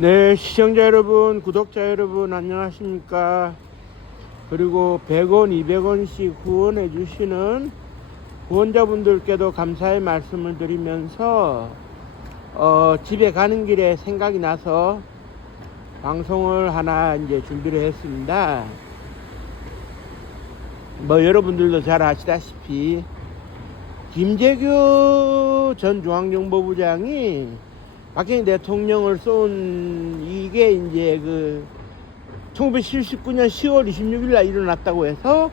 네, 시청자 여러분, 구독자 여러분, 안녕하십니까. 그리고 100원, 200원씩 후원해 주시는 후원자분들께도 감사의 말씀을 드리면서 집에 가는 길에 생각이 나서 방송을 하나 이제 준비를 했습니다. 뭐 여러분들도 잘 아시다시피 김재규 전 중앙정보부장이 박정희 대통령을 쏜 이게 이제 1979년 10월 26일 날 일어났다고 해서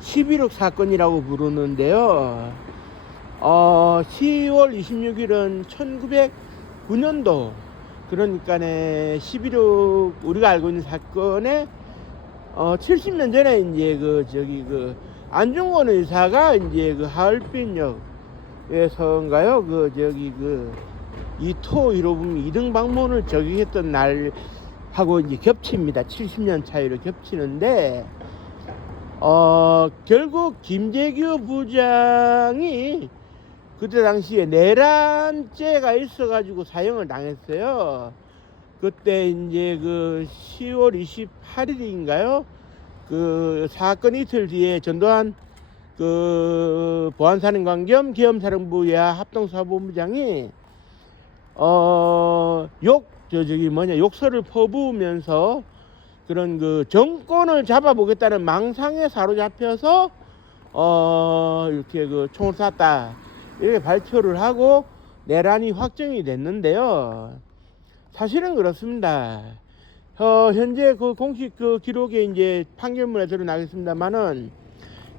11.6 사건이라고 부르는데요. 10월 26일은 1909년도, 그러니까 11.6 우리가 알고 있는 사건에 70년 전에 이제 안중근 의사가 이제 하얼빈역에서인가요? 이토 히로부미 2등 방문을 저격했던 날하고 이제 겹칩니다. 70년 차이로 겹치는데, 결국 김재규 부장이 그때 당시에 내란죄가 있어가지고 사형을 당했어요. 그때 이제 10월 28일인가요? 그 사건 이틀 뒤에 전두환 보안사령관 겸 계엄사령부야 합동사본부장이 욕설을 퍼부으면서 그런 정권을 잡아보겠다는 망상에 사로잡혀서 이렇게 총을 쐈다, 이렇게 발표를 하고 내란이 확정이 됐는데요. 사실은 그렇습니다. 현재 공식 기록에 이제 판결문에 드러나겠습니다만은,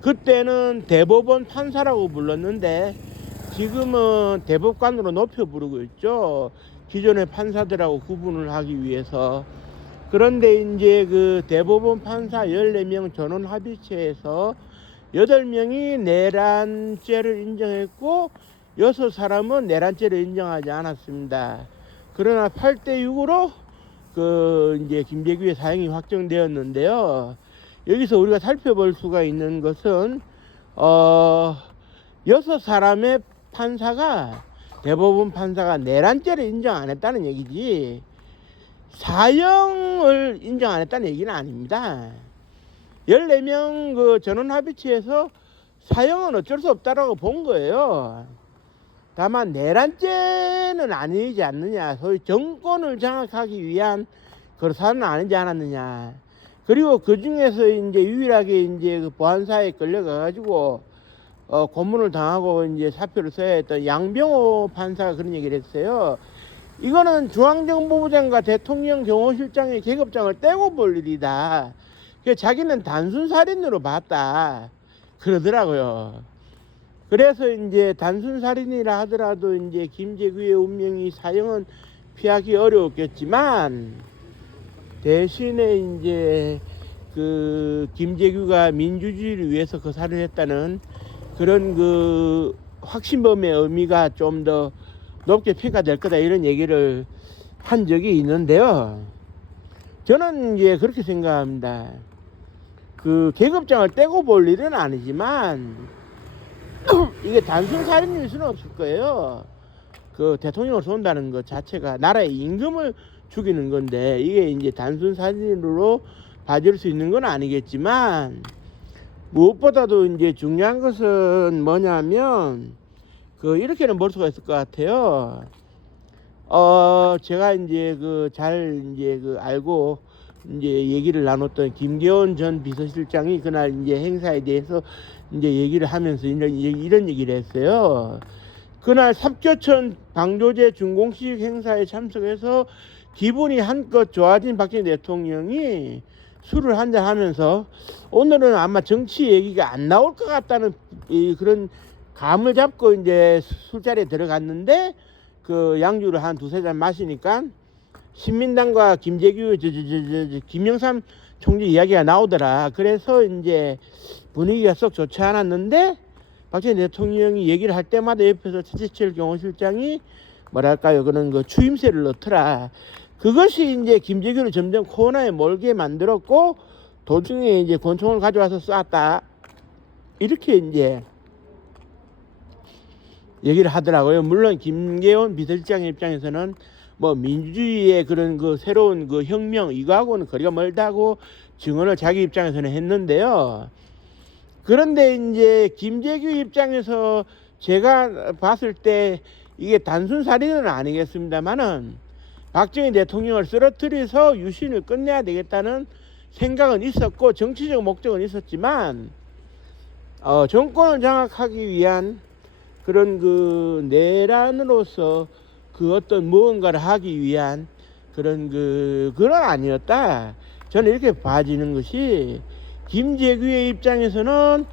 그때는 대법원 판사라고 불렀는데 지금은 대법관으로 높여 부르고 있죠. 기존의 판사들하고 구분을 하기 위해서. 그런데 이제 대법원 판사 14명 전원 합의체에서 8명이 내란죄를 인정했고 6사람은 내란죄를 인정하지 않았습니다. 그러나 8대6으로 이제 김재규의 사형이 확정되었는데요. 여기서 우리가 살펴볼 수가 있는 것은 6사람의 대법원 판사가 내란죄를 인정 안 했다는 얘기지 사형을 인정 안 했다는 얘기는 아닙니다. 14명 전원 합의체에서 사형은 어쩔 수 없다라고 본 거예요. 다만 내란죄는 아니지 않느냐, 소위 정권을 장악하기 위한 사안은 아니지 않았느냐. 그리고 그 중에서 이제 유일하게 이제 보안사에 끌려가가지고 고문을 당하고 이제 사표를 써야 했던 양병호 판사가 그런 얘기를 했어요. 이거는 중앙정보부장과 대통령 경호실장의 계급장을 떼고 볼 일이다. 자기는 단순 살인으로 봤다 그러더라고요. 그래서 이제 단순 살인이라 하더라도 이제 김재규의 운명이 사형은 피하기 어려웠겠지만, 대신에 이제 김재규가 민주주의를 위해서 거사를 했다는 그런 확신범의 의미가 좀 더 높게 평가될 거다, 이런 얘기를 한 적이 있는데요. 저는 이제 그렇게 생각합니다. 계급장을 떼고 볼 일은 아니지만 이게 단순 살인일 수는 없을 거예요. 대통령을 쏜다는 것 자체가 나라의 임금을 죽이는 건데, 이게 이제 단순 살인으로 봐줄 수 있는 건 아니겠지만, 무엇보다도 이제 중요한 것은 뭐냐면 이렇게는 볼 수가 있을 것 같아요. 제가 이제 알고 이제 얘기를 나눴던 김계원 전 비서실장이 그날 이제 행사에 대해서 이제 얘기를 하면서 이런 얘기를 했어요. 그날 삽교천 방조제 준공식 행사에 참석해서 기분이 한껏 좋아진 박정희 대통령이 술을 한잔 하면서 오늘은 아마 정치 얘기가 안 나올 것 같다는 그런 감을 잡고 이제 술자리에 들어갔는데, 양주를 한 두세 잔 마시니까 신민당과 김재규 김영삼 총리 이야기가 나오더라. 그래서 이제 분위기가 썩 좋지 않았는데, 박정희 대통령이 얘기를 할 때마다 옆에서 차재철 경호실장이 뭐랄까요, 그런 추임새를 넣더라. 그것이 이제 김재규를 점점 코너에 몰게 만들었고, 도중에 이제 권총을 가져와서 쐈다, 이렇게 이제 얘기를 하더라고요. 물론 김계원 비서실장 입장에서는 뭐 민주주의의 그런 그 새로운 그 혁명 이거하고는 거리가 멀다고 증언을 자기 입장에서는 했는데요. 그런데 이제 김재규 입장에서 제가 봤을 때 이게 단순 살인은 아니겠습니다만은 박정희 대통령을 쓰러뜨려서 유신을 끝내야 되겠다는 생각은 있었고 정치적 목적은 있었지만 정권을 장악하기 위한 그런 그 내란으로서 그 어떤 무언가를 하기 위한 그런 그건 아니었다. 저는 이렇게 봐지는 것이 김재규의 입장에서는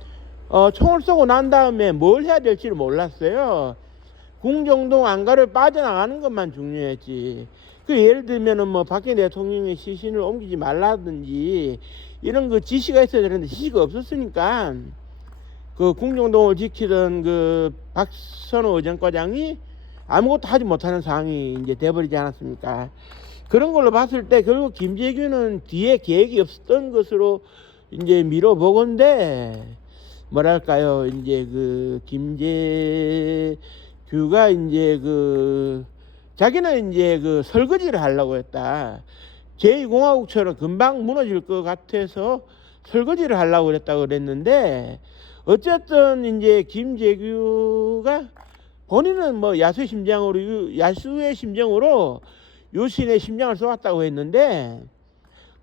총을 쏘고 난 다음에 뭘 해야 될지를 몰랐어요. 궁정동 안가를 빠져나가는 것만 중요했지. 그 예를 들면은 뭐 박근혜 대통령의 시신을 옮기지 말라든지 이런 그 지시가 있어야 되는데 지시가 없었으니까 그 궁정동을 지키던 그 박선호 의전과장이 아무것도 하지 못하는 상황이 이제 돼버리지 않았습니까? 그런 걸로 봤을 때 결국 김재규는 뒤에 계획이 없었던 것으로 이제 미뤄보건데 뭐랄까요, 이제 그 김재규가 이제 그 자기는 이제 그 설거지를 하려고 했다. 제2공화국처럼 금방 무너질 것 같아서 설거지를 하려고 그랬다고 그랬는데 어쨌든 이제 김재규가 본인은 뭐 야수의 심정으로 유신의 심장을 쏘았다고 했는데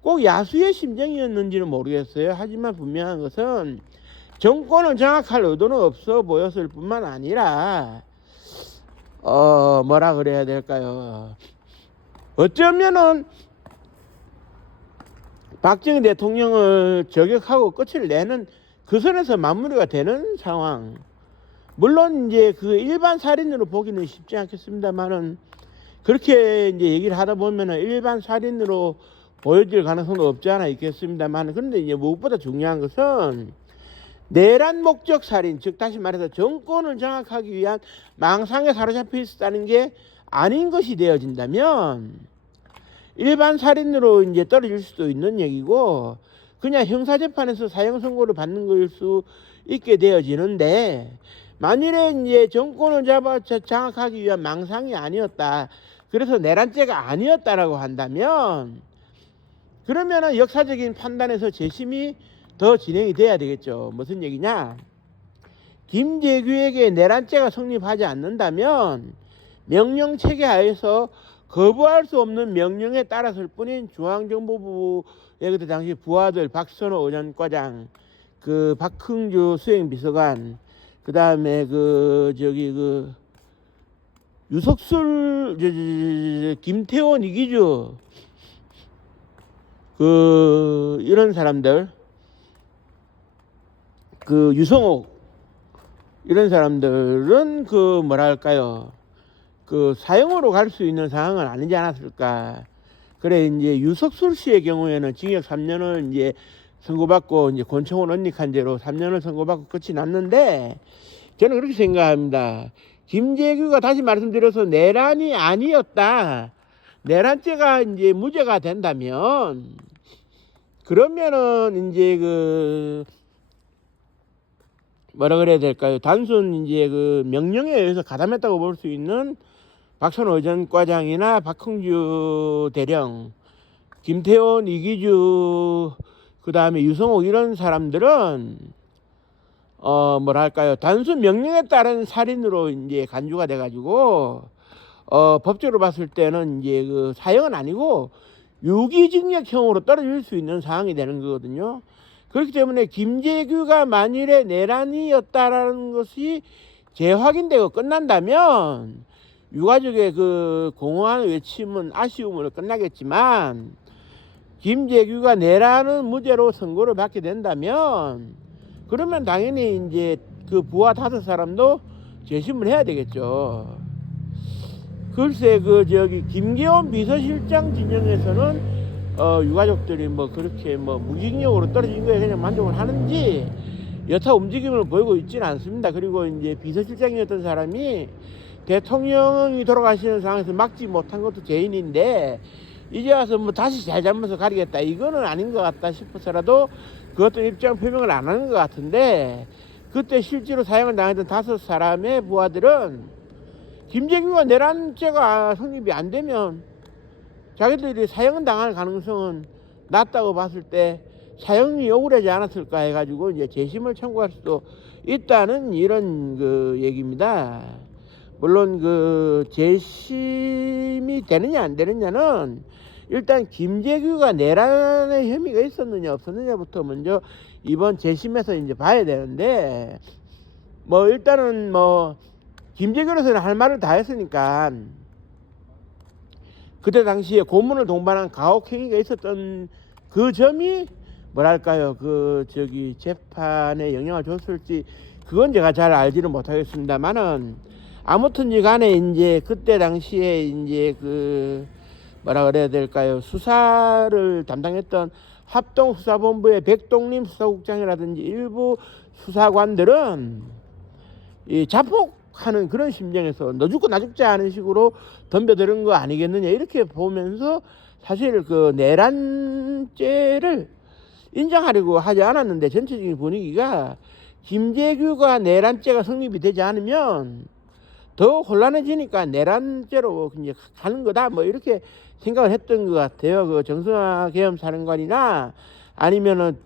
꼭 야수의 심정이었는지는 모르겠어요. 하지만 분명한 것은 정권을 장악할 의도는 없어 보였을 뿐만 아니라 뭐라 그래야 될까요? 어쩌면은 박정희 대통령을 저격하고 끝을 내는 그 선에서 마무리가 되는 상황. 물론 이제 그 일반 살인으로 보기는 쉽지 않겠습니다만은 그렇게 이제 얘기를 하다 보면은 일반 살인으로 보여질 가능성도 없지 않아 있겠습니다만, 그런데 이제 무엇보다 중요한 것은 내란 목적 살인, 즉 다시 말해서 정권을 장악하기 위한 망상에 사로잡혀 있었다는 게 아닌 것이 되어진다면 일반 살인으로 이제 떨어질 수도 있는 얘기고 그냥 형사재판에서 사형 선고를 받는 것일 수 있게 되어지는데, 만일에 이제 정권을 장악하기 위한 망상이 아니었다, 그래서 내란죄가 아니었다라고 한다면 그러면은 역사적인 판단에서 재심이 더 진행이 돼야 되겠죠. 무슨 얘기냐? 김재규에게 내란죄가 성립하지 않는다면 명령 체계 하에서 거부할 수 없는 명령에 따랐을 뿐인 중앙정보부의 그때 당시 부하들 박선호 의전과장, 그 박흥주 수행비서관, 그 다음에 유석술, 김태원, 이기주, 이런 사람들, 유성옥, 이런 사람들은 뭐랄까요, 사형으로 갈 수 있는 상황은 아니지 않았을까. 그래, 이제 유석술 씨의 경우에는 징역 3년을 이제 선고받고, 이제 권총원 언닉한죄로 3년을 선고받고 끝이 났는데, 저는 그렇게 생각합니다. 김재규가 다시 말씀드려서 내란이 아니었다, 내란죄가 이제 무죄가 된다면, 그러면은 이제 뭐라 그래야 될까요? 단순 이제 명령에 의해서 가담했다고 볼 수 있는 박선호 의전과장이나 박흥주 대령, 김태원, 이기주, 그 다음에 유성옥, 이런 사람들은 뭐랄까요, 단순 명령에 따른 살인으로 이제 간주가 돼가지고 법적으로 봤을 때는 이제 사형은 아니고 유기징역형으로 떨어질 수 있는 상황이 되는 거거든요. 그렇기 때문에 김재규가 만일에 내란이었다라는 것이 재확인되고 끝난다면 유가족의 공허한 외침은 아쉬움으로 끝나겠지만, 김재규가 내란은 무죄로 선고를 받게 된다면 그러면 당연히 이제 부하 5사람도 재심을 해야 되겠죠. 글쎄 김계원 비서실장 진영에서는 유가족들이 그렇게 무기징역으로 떨어진 거에 그냥 만족을 하는지 여타 움직임을 보이고 있지는 않습니다. 그리고 이제 비서실장이었던 사람이 대통령이 돌아가시는 상황에서 막지 못한 것도 죄인인데 이제 와서 다시 잘잘못을 가리겠다, 이거는 아닌 것 같다 싶어서라도 그 어떤 입장 표명을 안 하는 것 같은데, 그때 실제로 사형을 당했던 5사람의 부하들은 김재규가 내란죄가 성립이 안 되면 자기들이 사형 당할 가능성은 낮다고 봤을 때 사형이 억울하지 않았을까 해가지고 이제 재심을 청구할 수도 있다는 이런 그 얘기입니다. 물론 그 재심이 되느냐 안 되느냐는 일단 김재규가 내란의 혐의가 있었느냐 없었느냐부터 먼저 이번 재심에서 이제 봐야 되는데, 뭐 일단은 뭐 김재규로서는 할 말을 다 했으니까 그때 당시에 고문을 동반한 가혹행위가 있었던 그 점이 뭐랄까요, 그 저기 재판에 영향을 줬을지 그건 제가 잘 알지는 못하겠습니다만은, 아무튼지 간에 이제 그때 당시에 이제 그 뭐라 그래야 될까요, 수사를 담당했던 합동수사본부의 백동림 수사국장이라든지 일부 수사관들은 이 자폭하는 그런 심정에서 너 죽고 나 죽자 하는 식으로 덤벼드는 거 아니겠느냐 이렇게 보면서 사실 그 내란죄를 인정하려고 하지 않았는데, 전체적인 분위기가 김재규가 내란죄가 성립이 되지 않으면 더 혼란해지니까 내란죄로 이제 가는 거다 뭐 이렇게 생각을 했던 것 같아요. 그 정승화 계엄사령관이나 아니면은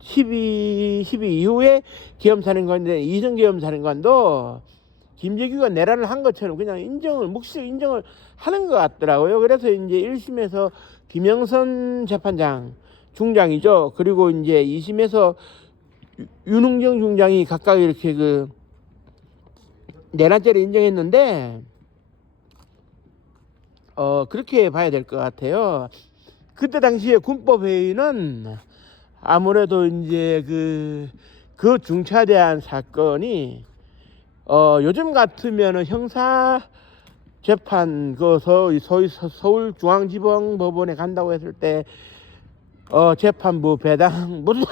12 이후에 계엄사령관인데 이성 계엄사령관도 김재규가 내란을 한 것처럼 그냥 묵시적 인정을 하는 것 같더라고요. 그래서 이제 1심에서 김영선 재판장 중장이죠. 그리고 이제 2심에서 윤흥정 중장이 각각 이렇게 그 내란죄를 인정했는데, 그렇게 봐야 될 것 같아요. 그때 당시에 군법회의는 아무래도 이제 그 중차대한 사건이 요즘 같으면은 형사 재판 소위 서울중앙지방법원에 간다고 했을 때 재판부 배당 무슨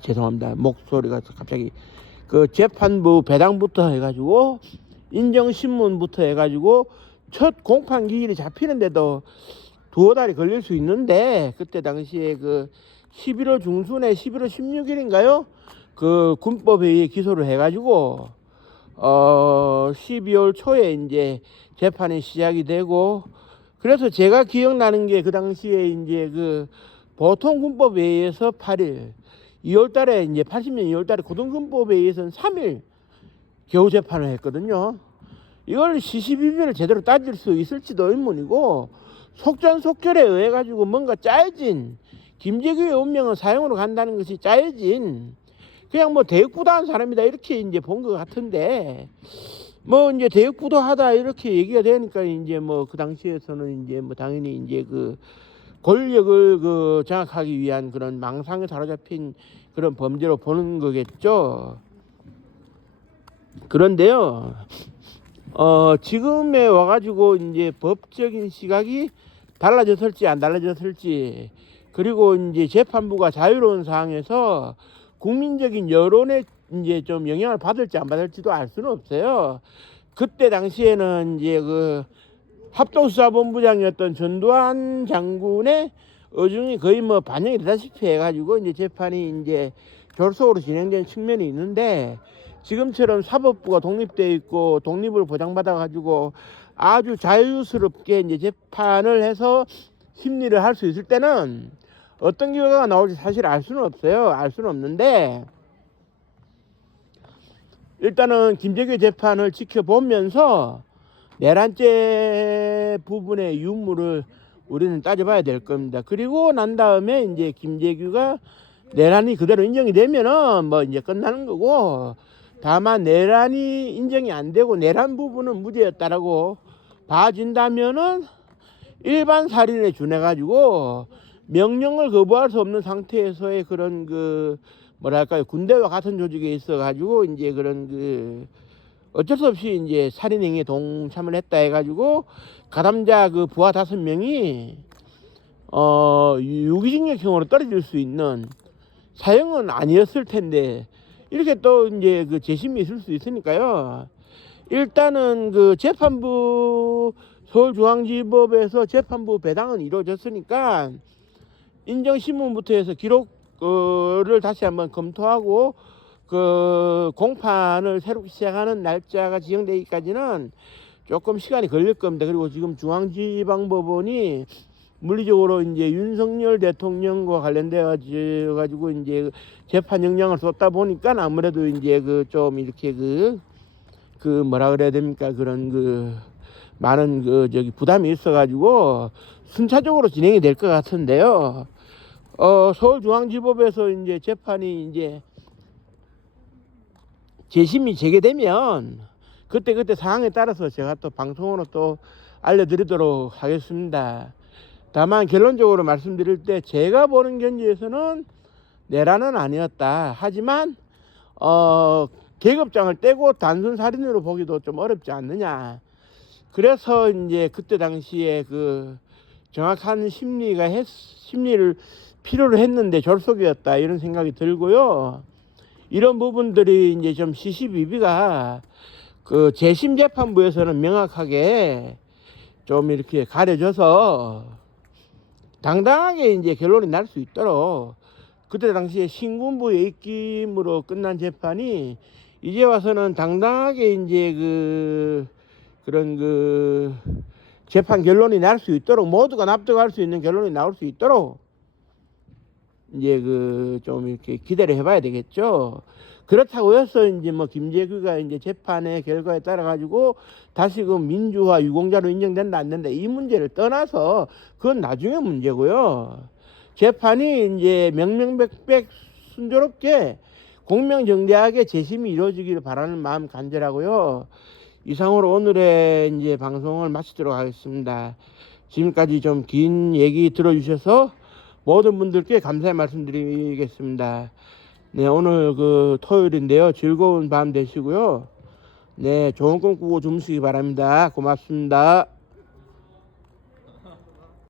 죄송합니다, 목소리가 갑자기 그 재판부 배당부터 해가지고 인정신문부터 해가지고 첫 공판 기일이 잡히는데도 두어 달이 걸릴 수 있는데, 그때 당시에 그 11월 중순에 11월 16일인가요? 그 군법회의에 기소를 해가지고 12월 초에 이제 재판이 시작이 되고, 그래서 제가 기억나는 게 그 당시에 이제 그 보통 군법회의에서 8일, 2월달에 이제 80년 2월달에 고등군법회의에서는 3일 겨우 재판을 했거든요. 이걸 시시비비를 제대로 따질 수 있을지도 의문이고, 속전속결에 의해 가지고 뭔가 짜여진, 김재규의 운명은 사형으로 간다는 것이 짜여진 그냥 뭐 대역부도한 사람이다 이렇게 이제 본 것 같은데, 뭐 이제 대역부도하다 이렇게 얘기가 되니까 이제 뭐 그 당시에서는 이제 뭐 당연히 이제 그 권력을 그 장악하기 위한 그런 망상에 사로잡힌 그런 범죄로 보는 거겠죠. 그런데요, 지금에 와가지고 이제 법적인 시각이 달라졌을지 안 달라졌을지, 그리고 이제 재판부가 자유로운 상황에서 국민적인 여론에 이제 좀 영향을 받을지 안 받을지도 알 수는 없어요. 그때 당시에는 이제 그 합동수사본부장이었던 전두환 장군의 의중이 거의 뭐 반영이 되다시피 해가지고 이제 재판이 이제 졸속으로 진행된 측면이 있는데, 지금처럼 사법부가 독립되어 있고 독립을 보장받아 가지고 아주 자유스럽게 이제 재판을 해서 심리를 할 수 있을 때는 어떤 결과가 나올지 사실 알 수는 없어요. 알 수는 없는데, 일단은 김재규 재판을 지켜보면서 내란죄 부분의 유무를 우리는 따져봐야 될 겁니다. 그리고 난 다음에 이제 김재규가 내란이 그대로 인정이 되면은 뭐 이제 끝나는 거고, 다만 내란이 인정이 안 되고 내란 부분은 무죄였다라고 봐진다면은 일반 살인에 준해 가지고 명령을 거부할 수 없는 상태에서의 그런 그 뭐랄까요, 군대와 같은 조직에 있어 가지고 이제 그런 그 어쩔 수 없이 이제 살인행위에 동참을 했다 해가지고 가담자 그 부하 5명이 유기징역형으로 떨어질 수 있는 사형은 아니었을 텐데, 이렇게 또 이제 그 재심이 있을 수 있으니까요. 일단은 그 재판부 서울중앙지법에서 재판부 배당은 이루어졌으니까 인정신문부터 해서 기록을 다시 한번 검토하고 그 공판을 새롭게 시작하는 날짜가 지정되기까지는 조금 시간이 걸릴 겁니다. 그리고 지금 중앙지방법원이 물리적으로 이제 윤석열 대통령과 관련돼 가지고 이제 재판 영향을 쏟다 보니까 아무래도 이제 그 좀 이렇게 그 뭐라 그래야 됩니까? 그런 그 많은 그 저기 부담이 있어 가지고 순차적으로 진행이 될 것 같은데요. 서울중앙지법에서 이제 재판이 이제 재심이 재개되면 그때 상황에 따라서 제가 또 방송으로 또 알려드리도록 하겠습니다. 다만 결론적으로 말씀드릴 때 제가 보는 견지에서는 내란은 아니었다. 하지만 계급장을 떼고 단순 살인으로 보기도 좀 어렵지 않느냐. 그래서 이제 그때 당시에 그 정확한 심리를 필요로 했는데 졸속이었다 이런 생각이 들고요. 이런 부분들이 이제 좀 시시비비가 그 재심 재판부에서는 명확하게 좀 이렇게 가려져서 당당하게 이제 결론이 날 수 있도록 그때 당시에 신군부의 입김으로 끝난 재판이 이제 와서는 당당하게 이제 그런 그 재판 결론이 날 수 있도록 모두가 납득할 수 있는 결론이 나올 수 있도록 이제 그 좀 이렇게 기대를 해봐야 되겠죠. 그렇다고 해서 이제 뭐 김재규가 이제 재판의 결과에 따라 가지고 다시금 민주화 유공자로 인정된다 안 된다 이 문제를 떠나서 그건 나중에 문제고요. 재판이 이제 명명백백 순조롭게 공명정대하게 재심이 이루어지기를 바라는 마음 간절하고요. 이상으로 오늘의 이제 방송을 마치도록 하겠습니다. 지금까지 좀 긴 얘기 들어주셔서 모든 분들께 감사의 말씀드리겠습니다. 네, 오늘 그 토요일인데요. 즐거운 밤 되시고요. 네, 좋은 꿈 꾸고 주무시기 바랍니다. 고맙습니다.